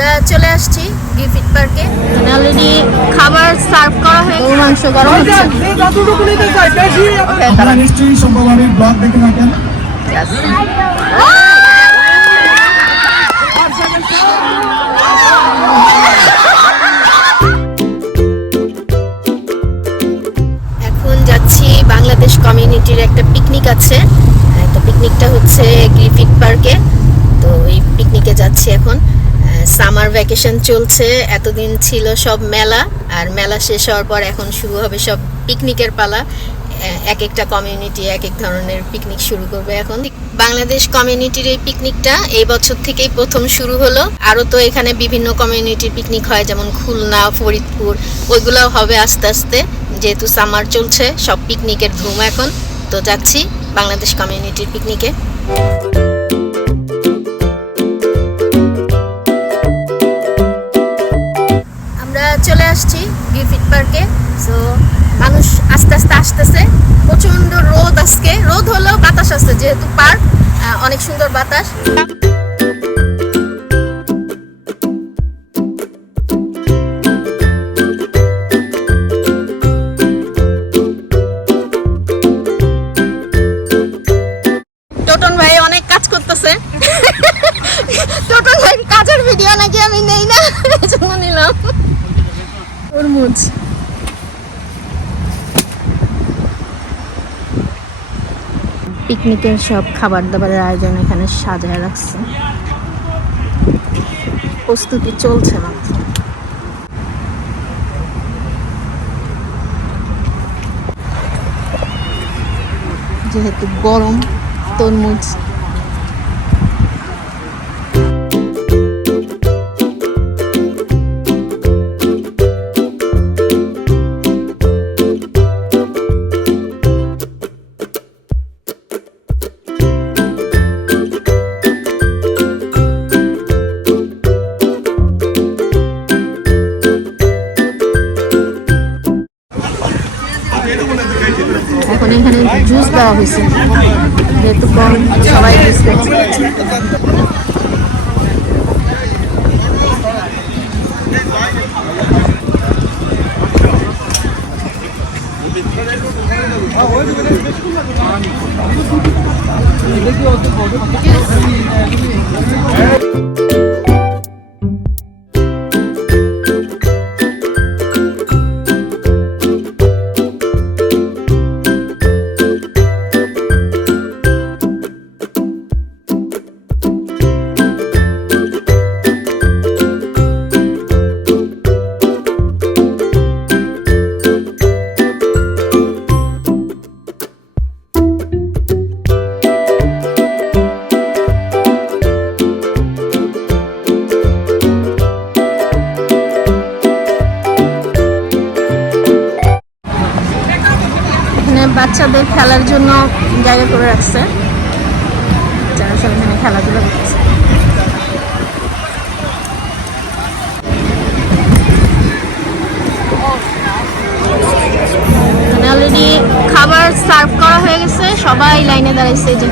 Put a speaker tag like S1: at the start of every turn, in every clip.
S1: আমরা চলে আসছি গিফিট পার্কে অলরেডি খাবার সার্ভ করা হয়ে গরু মাংস গরম হচ্ছে।
S2: আপনারা নিশ্চয়ই সম্ভব ব্লগ দেখে থাকেন।
S1: এখন যাচ্ছি বাংলাদেশ কমিউনিটির একটা পিকনিক আছে। তো পিকনিকটা হচ্ছে গ্রিফিট পার্কে তো এই পিকনিকে যাচ্ছি এখন। সামার ভ্যাকেশন চলছে, এতদিন ছিল সব মেলা, আর মেলা শেষ হওয়ার পর এখন শুরু হবে সব পিকনিকের পালা। এক একটা কমিউনিটি এক এক ধরনের পিকনিক শুরু করবে এখন। বাংলাদেশ কমিউনিটির এই পিকনিকটা এই বছর থেকেই প্রথম শুরু হলো। আরও তো এখানে বিভিন্ন কমিউনিটির পিকনিক হয়, যেমন খুলনা, ফরিদপুর, ওইগুলোও হবে আস্তে আস্তে। যেহেতু সামার চলছে, সব পিকনিকের ধুম এখন। তো যাচ্ছি বাংলাদেশ কমিউনিটির পিকনিকে পার্কে সো মানুষ আস্তে আস্তে আসতেছে। প্রচণ্ড রোদ আজকে। রোদ হলেও বাতাস আছে, যেহেতু পার্ক অনেক সুন্দর বাতাস। ভাই অনেক কাজ করতেছে। ভাই কাজের ভিডিও নাকি আমি নেই না নিলাম। তরমুজ। পিকনিকের সব খাবার দাবারের আয়োজন এখানে সাজায় রাখছে। প্রস্তুতি চলছে না যেহেতু গরম তরমুজ এখন এখানে জুস দেওয়া হয়েছে যেহেতু কম সবাই জুস খাচ্ছে এখানে খেলার জন্য জায়গা করে রাখছে। যারা সব এখানে খেলাধুলা করতেছে। অলরেডি খাবার সার্ভ করা হয়ে গেছে। সবাই লাইনে দাঁড়াইছে যে।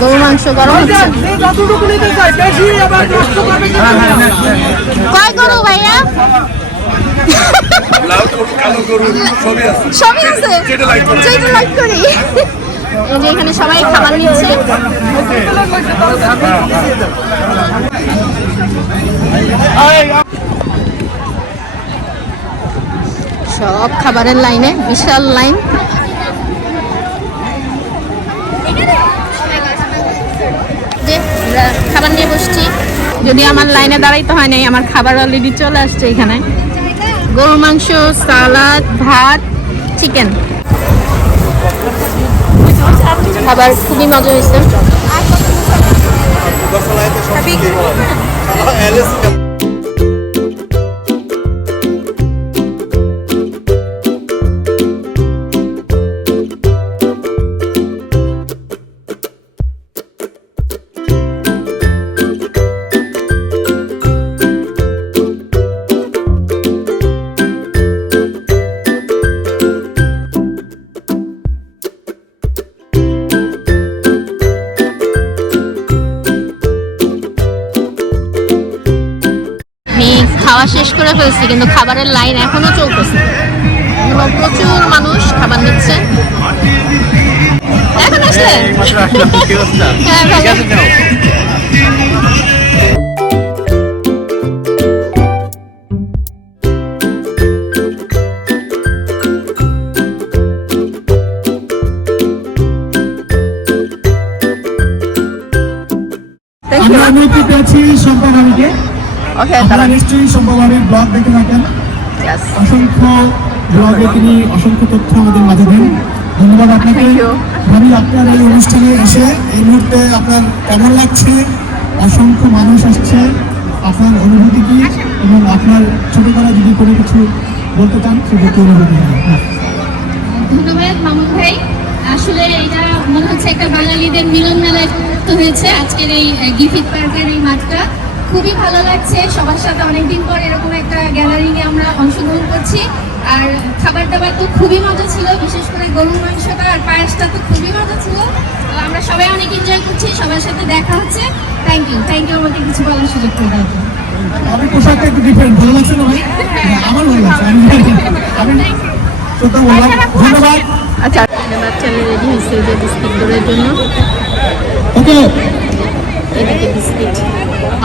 S1: গরু মাংস গরম হচ্ছে। কয় গরু ভাইয়া?
S3: লাল গরু কালো গরু সবই আছে।
S1: সবই আছে?
S3: যেটা like করি।
S1: যেটা লাইক করি। এই যে এখানে সবাই খাবার নিচ্ছে। সব খাবারের লাইনে বিশাল লাইন। যে আমরা খাবার নিয়ে বসছি। যদি আমার লাইনে দাঁড়াইতে হয় নাই আমার খাবার অলরেডি চলে আসছে এখানে। গরুর মাংস সালাদ ভাত চিকেন খাবার খুবই মজা হয়েছে। খাওয়া শেষ করে ফেলছি কিন্তু খাবারের লাইন এখনও চলতেছে। প্রচুর মানুষ খাবার নিচ্ছে। এখন আসলেন হ্যাঁ ভালো।
S2: আমরা অনুমতি পেয়েছি সম্পাবাড়িকে নিশ্চয়ই সম্পাবাড়ির ব্লগ দেখে থাকেন। অসংখ্য ব্লগে তিনি অসংখ্য তথ্য আমাদের মাঝে দেন। ধন্যবাদ আপনাকে। আপনার এই অনুষ্ঠানে এসে এই মুহূর্তে আপনার কেমন লাগছে? অসংখ্য মানুষ আসছে। আপনার অনুভূতি কি? এবং আপনার ছোটবেলা যদি কোনো কিছু বলতে চান সেটা কি? অনুভূতি
S4: ধন্যবাদ মামুন ভাই। আসলে এটা মনে হচ্ছে একটা বাঙালিদের মিলন মেলায় হয়েছে। আজকের এই গিফিট পার্কের এই মাঠটা। খুবই ভালো লাগছে। সবার সাথে অনেকদিন পর এরকম একটা গ্যালারিং এ আমরা অংশগ্রহণ করছি। আর খাবার দাবার তো খুবই মজা ছিল বিশেষ করে গরুর মাংসটা আর পায়েসটা তো খুবই মজা ছিল। আমরা সবাই অনেক এনজয় করছি সবার সাথে দেখা হচ্ছে। থ্যাংক ইউ থ্যাংক ইউ আমাকে কিছু বলার সুযোগ করে দেওয়ার জন্য
S2: আমি পোশাকটা একটু ডিফারেন্ট ভালো লাগছে না হ্যাঁ, আমার ভালো লাগছে আমি আমি বললাম ধন্যবাদ।
S1: রেডি হয়েছে যে বিস্কিট দৌড়ের জন্য।
S2: ওকে।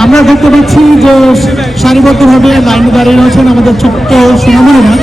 S2: আমরা দেখতে পাচ্ছি যে সারিবদ্ধভাবে লাইন দাঁড়িয়ে রয়েছেন আমাদের ছোট্ট সোনামণিরা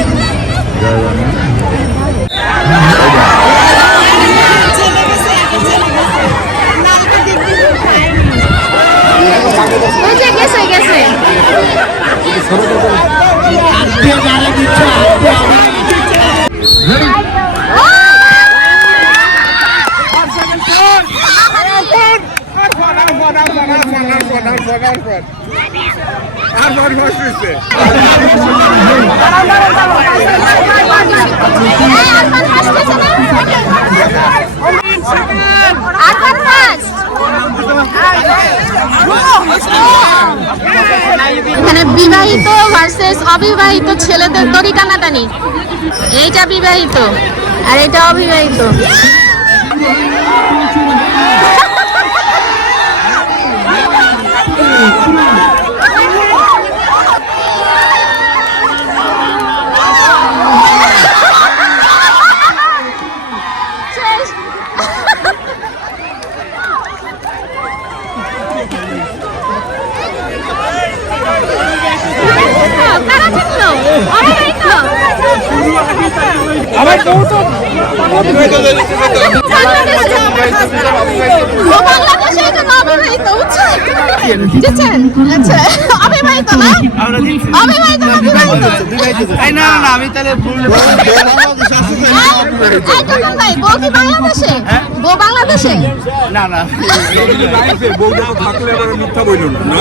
S1: এখানে বিবাহিত ভার্সেস অবিবাহিত ছেলেদের দড়ি টানাটানি। এইটা বিবাহিত আর এটা অবিবাহিত। কারা আচ্ছা না না
S3: আমি তাহলে
S1: কি বাংলাদেশে বউ বাংলাদেশে
S3: না না। বউটা থাকলে এবার মিথ্যা বইল না?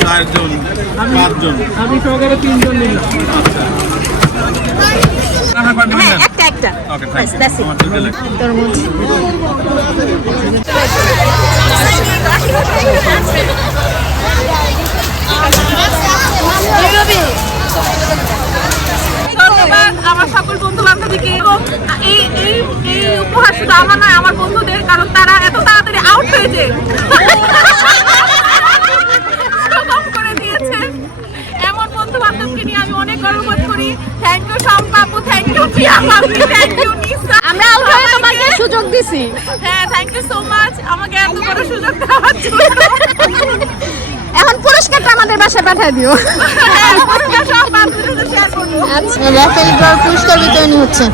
S3: চারজন পাঁচজন।
S2: আমি সহকারে তিনজন নিলাম।
S1: হ্যাঁ একটা একটা।
S3: ওকে.
S1: তরমুজ
S5: ধন্যবাদ
S1: সুযোগ
S5: দেওয়ার জন্য
S1: এখন পুরস্কারটা আমাদের বাসায় পাঠিয়ে দিও
S5: হ্যাঁ,
S1: আচ্ছা রাফেল ড্রর পুরস্কার বিতরণী হচ্ছে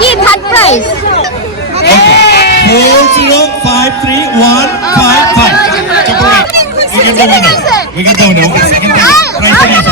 S1: কি third prize
S3: Four zero five three one five five. We get the winner. We get the winner. Okay, second prize.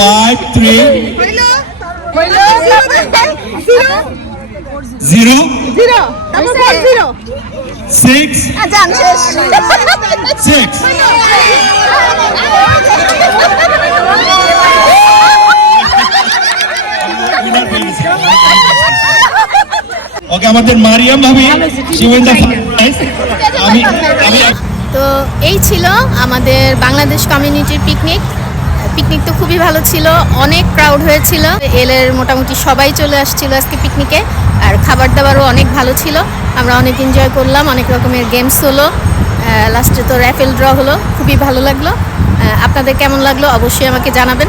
S3: আট থ্রি
S1: জিরো
S3: সিক্স সিক্স আমাদের মারিয়াম
S1: তো এই ছিল আমাদের বাংলাদেশ কমিউনিটির পিকনিক পিকনিক তো খুবই ভালো ছিল, অনেক ক্রাউড হয়েছিল। এলের মোটামুটি সবাই চলে আসছিল আজকে পিকনিকে আর খাবার দাবারও অনেক ভালো ছিল। আমরা অনেক এনজয় করলাম, অনেক রকমের গেমস হলো। লাস্টে তো র্যাফেল ড্র হলো, খুবই ভালো লাগল। আপনাদের কেমন লাগল অবশ্যই আমাকে জানাবেন।